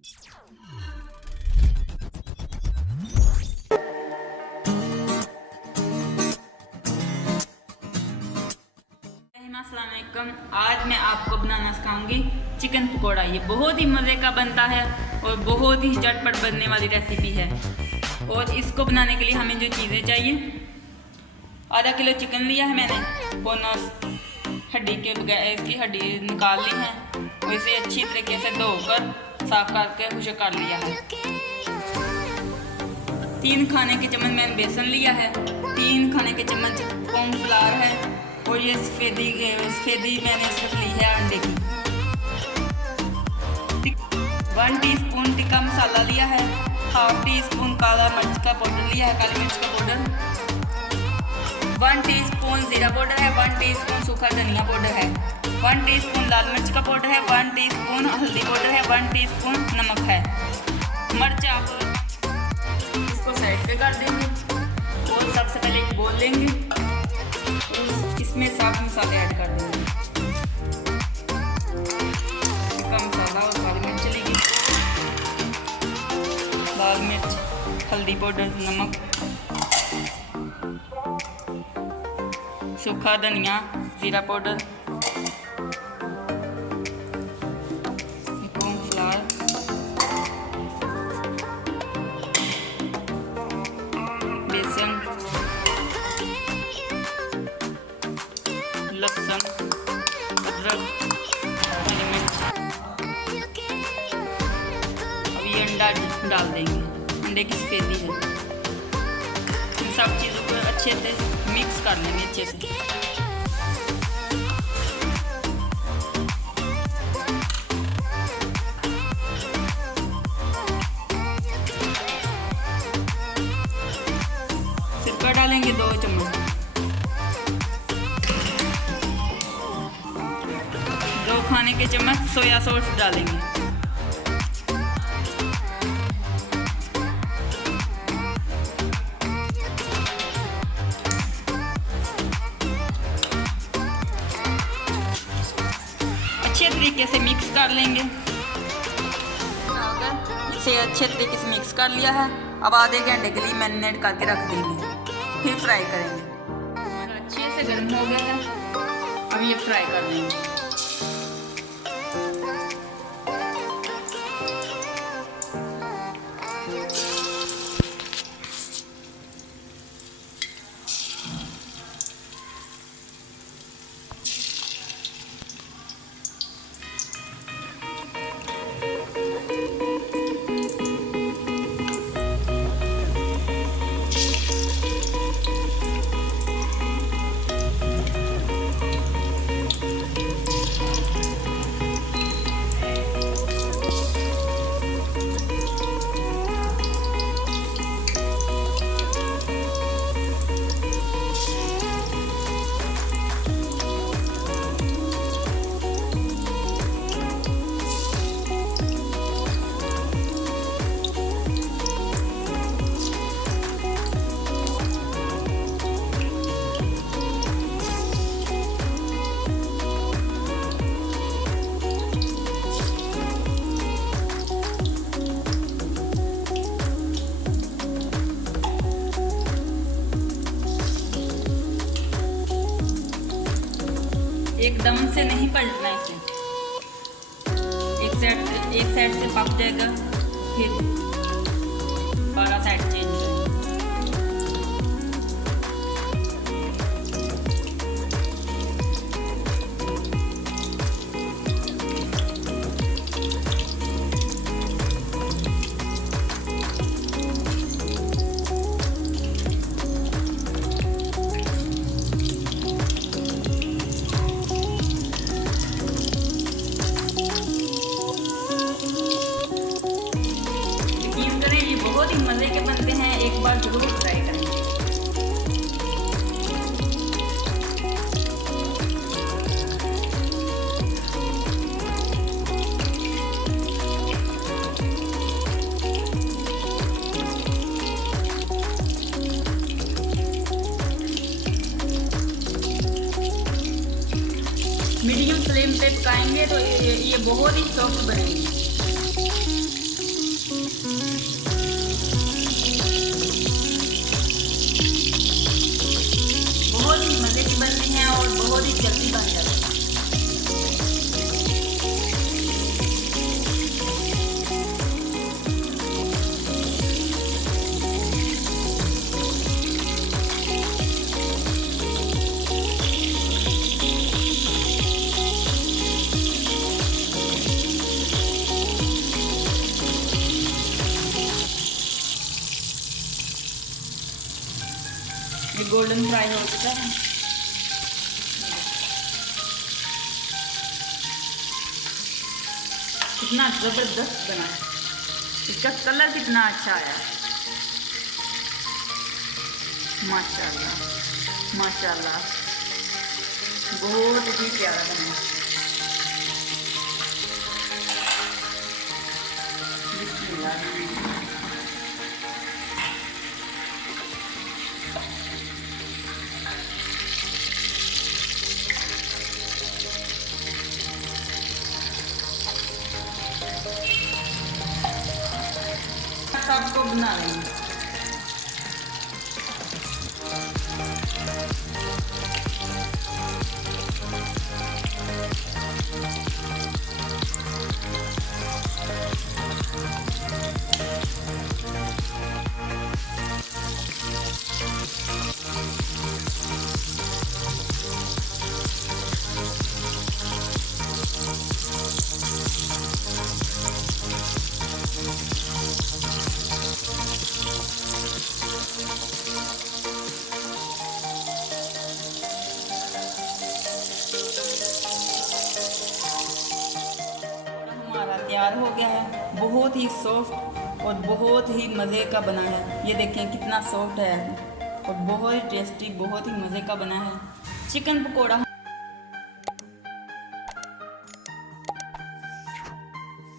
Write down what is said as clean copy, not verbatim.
अस्सलामुअलैकुम। आज मैं आपको बनाना सिखाऊंगी चिकन पकोड़ा। ये बहुत ही मज़े का बनता है और बहुत ही झटपट बनने वाली रेसिपी है। और इसको बनाने के लिए हमें जो चीज़ें चाहिए, आधा किलो चिकन लिया है मैंने, बोनस हड्डी के बगैर इसकी हड्डी निकाल ली है और इसे अच्छी तरीके से धोकर साफ करके खुश कर लिया है। 3 खाने के चम्मच मैंने बेसन लिया है, 3 खाने के चम्मच कॉर्नफ्लावर है और ये सफ़ेदी मैंने सिर्फ ली है अंडे की। 1 टीस्पून टिक्का मसाला लिया है, हाफ टीस्पून काला मिर्च का पाउडर लिया है, काली मिर्च का पाउडर, 1 टीस्पून जीरा पाउडर है, 1 टीस्पून सूखा धनिया पाउडर है, 1 टीस्पून लाल मिर्च का पाउडर है, 1 टीस्पून हल्दी पाउडर है, 1 टीस्पून नमक है। मिर्च आप इसको साइड पे कर देंगे और सबसे पहले एक बोल लेंगे, इसमें साफ मसाले ऐड कर देंगे। टिक्का मसाला और काली मिर्च चलेगी, लाल मिर्च, हल्दी पाउडर, नमक, सूखा धनिया, जीरा पाउडर, कॉर्नफ्लावर, बेसन, लहसुन, अदरक, हरी मिर्च। अब ये अंडा डाल देंगे, अंडे की सफ़ेदी है। इन सब चीज़ों को अच्छे से मिक्स कर लेंगे अच्छे से। सिरका डालेंगे 2 चम्मच, 2 खाने के चम्मच सोया सॉस डालेंगे। अच्छे तरीके से मिक्स कर लेंगे। इसे अच्छे तरीके से मिक्स कर लिया है। अब आधे घंटे के लिए मैरिनेट करके रख देंगे, फिर फ्राई करेंगे। अच्छे से गर्म हो गया है, अब ये फ्राई कर लेंगे। एकदम से नहीं पलटना इसे, एक साइड से पक जाएगा, फिर 12 साइड चेंज करेंगे। बहुत ही मज़े के बनते हैं, एक बार जरूर ट्राई करें। मीडियम फ्लेम पे पकाएंगे तो ये बहुत ही सॉफ्ट बनेगी। गोल्डन फ्राई हो चुका है। कितना ज़बरदस्त बना है, इसका कलर कितना अच्छा आया, माशाल्लाह माशाल्लाह, बहुत ही प्यारा बना है। बिस्मिल्लाह। सबको बना लेंगे। हमारा तैयार हो गया है, बहुत ही सॉफ्ट और बहुत ही मज़े का बना है। ये देखें कितना सॉफ्ट है और बहुत ही टेस्टी, बहुत ही मज़े का बना है। चिकन पकौड़ा